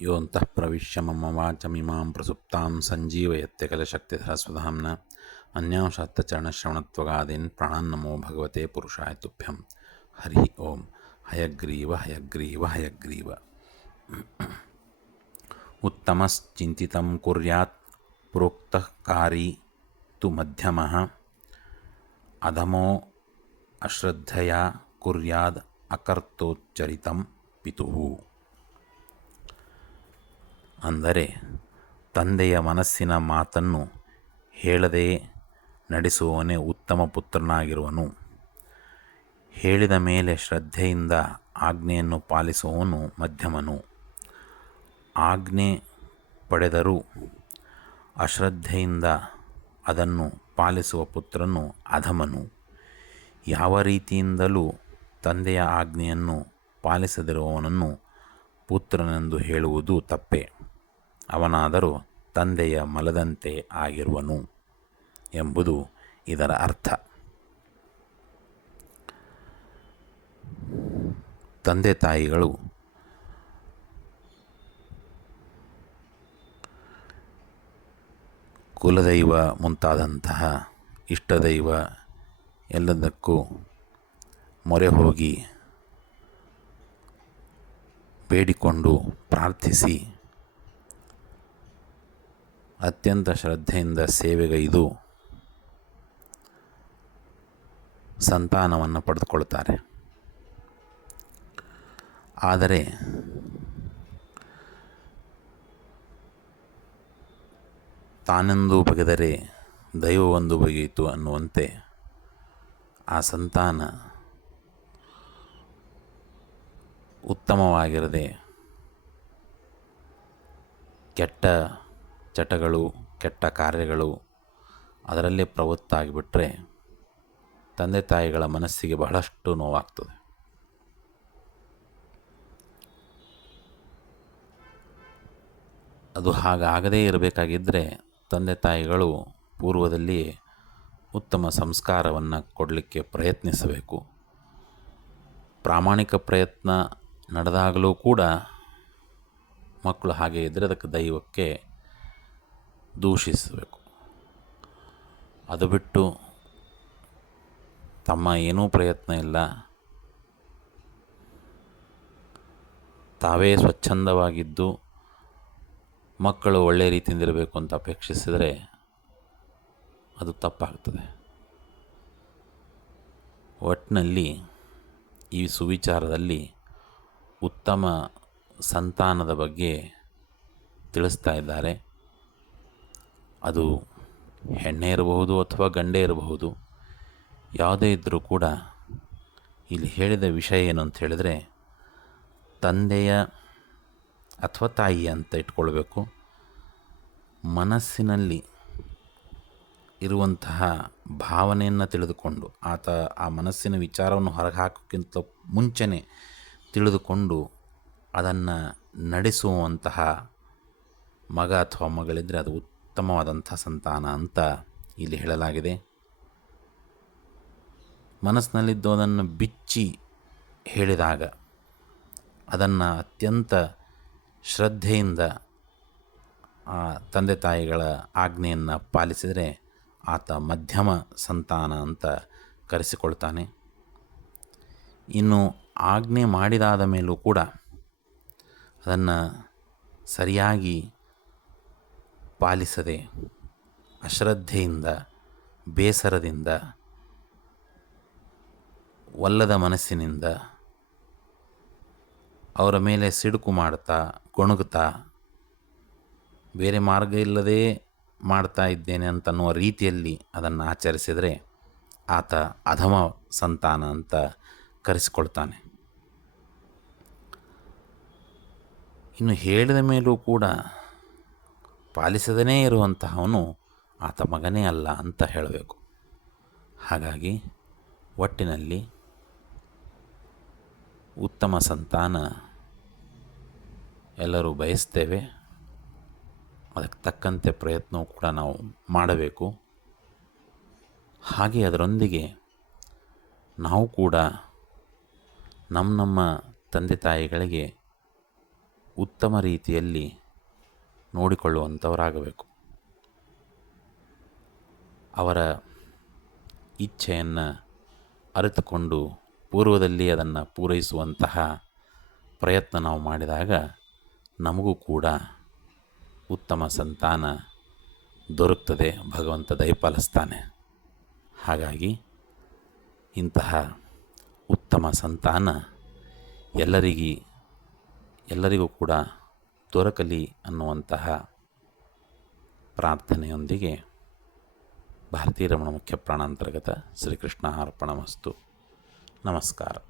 ಯೋಂತಃ ಪ್ರವಿಶ್ಯ ಮಮ ವಾಚಮಿಮಾಂ ಪ್ರಸುಪ್ತಾಂ ಸಂಜೀವಯತ್ಯಖಿಲಶಕ್ತಿಧರಸ್ವಧಾಮ್ನ ಅನ್ಯಾಂಶಾತ್ತಚರಣಶ್ರವಣತ್ವಗಾದೀನ್ ಪ್ರಾಣಾನ್ನಮೋ ಭಗವತೆ ಪುರುಷಾಯ ತುಭ್ಯಂ. ಹರಿ ಓಂ. ಹಯಗ್ರೀವ ಹಯಗ್ರೀವ ಹಯಗ್ರೀವ. ಉತ್ತಮಶ್ಚಿಂತಿತಂ ಕುರ್ಯಾತ್ ಪ್ರೋಕ್ತಃ ಕಾರಿ ತು ಮಧ್ಯಮಃ ಅಧಮೋ ಅಶ್ರದ್ಧಯಾ ಕುರ್ಯಾದ್ ಅಕರ್ತೋಚ್ಚರಿತಂ ಪಿತುಃ. ಅಂದರೆ ತಂದೆಯ ಮನಸ್ಸಿನ ಮಾತನ್ನು ಹೇಳದೆ ನಡೆಸುವವನೇ ಉತ್ತಮ ಪುತ್ರನಾಗಿರುವನು. ಹೇಳಿದ ಮೇಲೆ ಶ್ರದ್ಧೆಯಿಂದ ಆಜ್ಞೆಯನ್ನು ಪಾಲಿಸುವವನು ಮಧ್ಯಮನು. ಆಜ್ಞೆ ಪಡೆದರೂ ಅಶ್ರದ್ಧೆಯಿಂದ ಅದನ್ನು ಪಾಲಿಸುವ ಪುತ್ರನು ಅಧಮನು. ಯಾವ ರೀತಿಯಿಂದಲೂ ತಂದೆಯ ಆಜ್ಞೆಯನ್ನು ಪಾಲಿಸದಿರುವವನನ್ನು ಪುತ್ರನೆಂದು ಹೇಳುವುದು ತಪ್ಪೇ. ಅವನಾದರೂ ತಂದೆಯ ಮಲದಂತೆ ಆಗಿರುವನು ಎಂಬುದು ಇದರ ಅರ್ಥ. ತಂದೆ ತಾಯಿಗಳು ಕುಲದೈವ ಮುಂತಾದಂತಹ ಇಷ್ಟದೈವ ಎಲ್ಲದಕ್ಕೂ ಮೊರೆ ಹೋಗಿ ಬೇಡಿಕೊಂಡು ಪ್ರಾರ್ಥಿಸಿ ಅತ್ಯಂತ ಶ್ರದ್ಧೆಯಿಂದ ಸೇವೆಗೈದು ಸಂತಾನವನ್ನು ಪಡೆದುಕೊಳ್ತಾರೆ. ಆದರೆ ತಾನೆಂದು ಬಗೆದರೆ ದೈವವೊಂದು ಬಗೆಯಿತು ಅನ್ನುವಂತೆ ಆ ಸಂತಾನ ಉತ್ತಮವಾಗಿರದೆ ಕೆಟ್ಟ ಚಟಗಳು, ಕೆಟ್ಟ ಕಾರ್ಯಗಳು ಅದರಲ್ಲೇ ಪ್ರವೃತ್ತಾಗಿಬಿಟ್ರೆ ತಂದೆ ತಾಯಿಗಳ ಮನಸ್ಸಿಗೆ ಬಹಳಷ್ಟು ನೋವಾಗ್ತದೆ. ಅದು ಹಾಗಾಗದೇ ಇರಬೇಕಾಗಿದ್ದರೆ ತಂದೆ ತಾಯಿಗಳು ಪೂರ್ವದಲ್ಲಿ ಉತ್ತಮ ಸಂಸ್ಕಾರವನ್ನು ಕೊಡಲಿಕ್ಕೆ ಪ್ರಯತ್ನಿಸಬೇಕು. ಪ್ರಾಮಾಣಿಕ ಪ್ರಯತ್ನ ನಡೆದಾಗಲೂ ಕೂಡ ಮಕ್ಕಳು ಹಾಗೆ ಇದ್ದರೆ ಅದಕ್ಕೆ ದೈವಕ್ಕೆ ದೂಷಿಸಬೇಕು. ಅದು ಬಿಟ್ಟು ತಮ್ಮ ಏನೂ ಪ್ರಯತ್ನ ಇಲ್ಲ, ತಾವೇ ಸ್ವಚ್ಛಂದವಾಗಿದ್ದು ಮಕ್ಕಳು ಒಳ್ಳೆಯ ರೀತಿಯಿಂದಿರಬೇಕು ಅಂತ ಅಪೇಕ್ಷಿಸಿದರೆ ಅದು ತಪ್ಪಾಗ್ತದೆ. ಒಟ್ಟಿನಲ್ಲಿ ಈ ಸುವಿಚಾರದಲ್ಲಿ ಉತ್ತಮ ಸಂತಾನದ ಬಗ್ಗೆ ತಿಳಿಸ್ತಾ ಇದ್ದಾರೆ. ಅದು ಹೆಣ್ಣೇ ಇರಬಹುದು ಅಥವಾ ಗಂಡೇ ಇರಬಹುದು, ಯಾವುದೇ ಇದ್ದರೂ ಕೂಡ ಇಲ್ಲಿ ಹೇಳಿದ ವಿಷಯ ಏನು ಅಂತ ಹೇಳಿದರೆ, ತಂದೆಯ ಅಥವಾ ತಾಯಿ ಅಂತ ಇಟ್ಕೊಳ್ಬೇಕು, ಮನಸ್ಸಿನಲ್ಲಿ ಇರುವಂತಹ ಭಾವನೆಯನ್ನು ತಿಳಿದುಕೊಂಡು ಆ ಮನಸ್ಸಿನ ವಿಚಾರವನ್ನು ಹೊರಗೆ ಹಾಕೋಕ್ಕಿಂತ ಮುಂಚೆನೇ ತಿಳಿದುಕೊಂಡು ಅದನ್ನು ನಡೆಸುವಂತಹ ಮಗ ಅಥವಾ ಮಗಳಿದ್ದರೆ ಅದು ಉತ್ತಮವಾದಂಥ ಸಂತಾನ ಅಂತ ಇಲ್ಲಿ ಹೇಳಲಾಗಿದೆ. ಮನಸ್ಸಿನಲ್ಲಿದ್ದೋದನ್ನು ಬಿಚ್ಚಿ ಹೇಳಿದಾಗ, ಅದನ್ನು ಅತ್ಯಂತ ಶ್ರದ್ಧೆಯಿಂದ ತಂದೆ ತಾಯಿಗಳ ಆಜ್ಞೆಯನ್ನು ಪಾಲಿಸಿದರೆ ಆತ ಮಧ್ಯಮ ಸಂತಾನ ಅಂತ ಕರೆಸಿಕೊಳ್ತಾನೆ. ಇನ್ನು ಆಜ್ಞೆ ಮಾಡಿದಾದ ಮೇಲೂ ಕೂಡ ಅದನ್ನು ಸರಿಯಾಗಿ ಪಾಲಿಸದೆ ಅಶ್ರದ್ಧೆಯಿಂದ, ಬೇಸರದಿಂದ, ಒಲ್ಲದ ಮನಸ್ಸಿನಿಂದ ಅವರ ಮೇಲೆ ಸಿಡುಕು ಮಾಡ್ತಾ, ಗೊಣಗುತ್ತಾ, ಬೇರೆ ಮಾರ್ಗ ಇಲ್ಲದೆ ಮಾಡ್ತಾ ಇದ್ದೇನೆ ಅಂತನ್ನುವ ರೀತಿಯಲ್ಲಿ ಅದನ್ನು ಆಚರಿಸಿದರೆ ಆತ ಅಧಮ ಸಂತಾನ ಅಂತ ಕರೆಸಿಕೊಳ್ತಾನೆ. ಇನ್ನು ಹೇಳಿದ ಮೇಲೂ ಕೂಡ ಪಾಲಿಸದೇ ಇರುವಂತಹವನು ಆತ ಮಗನೇ ಅಲ್ಲ ಅಂತ ಹೇಳಬೇಕು. ಹಾಗಾಗಿ ಒಟ್ಟಿನಲ್ಲಿ ಉತ್ತಮ ಸಂತಾನ ಎಲ್ಲರೂ ಬಯಸ್ತೇವೆ. ಅದಕ್ಕೆ ತಕ್ಕಂತೆ ಪ್ರಯತ್ನವೂ ಕೂಡ ನಾವು ಮಾಡಬೇಕು. ಹಾಗೆ ಅದರೊಂದಿಗೆ ನಾವು ಕೂಡ ನಮ್ಮ ತಂದೆ ತಾಯಿಗಳಿಗೆ ಉತ್ತಮ ರೀತಿಯಲ್ಲಿ ನೋಡಿಕೊಳ್ಳುವಂಥವರಾಗಬೇಕು. ಅವರ ಇಚ್ಛೆಯನ್ನು ಅರಿತುಕೊಂಡು ಪೂರ್ವದಲ್ಲಿ ಅದನ್ನು ಪೂರೈಸುವಂತಹ ಪ್ರಯತ್ನ ನಾವು ಮಾಡಿದಾಗ ನಮಗೂ ಕೂಡ ಉತ್ತಮ ಸಂತಾನ ದೊರಕ್ತದೆ, ಭಗವಂತ ದಯಪಾಲಿಸ್ತಾನೆ. ಹಾಗಾಗಿ ಇಂತಹ ಉತ್ತಮ ಸಂತಾನ ಎಲ್ಲರಿಗೂ ಕೂಡ ದೊರಕಲಿ ಅನ್ನುವಂತಹ ಪ್ರಾರ್ಥನೆಯೊಂದಿಗೆ ಭಾರತೀಯ ರಮಣ ಮುಖ್ಯ ಪ್ರಾಣಾಂತರ್ಗತ ಶ್ರೀಕೃಷ್ಣ ಅರ್ಪಣಮಸ್ತು. ನಮಸ್ಕಾರ.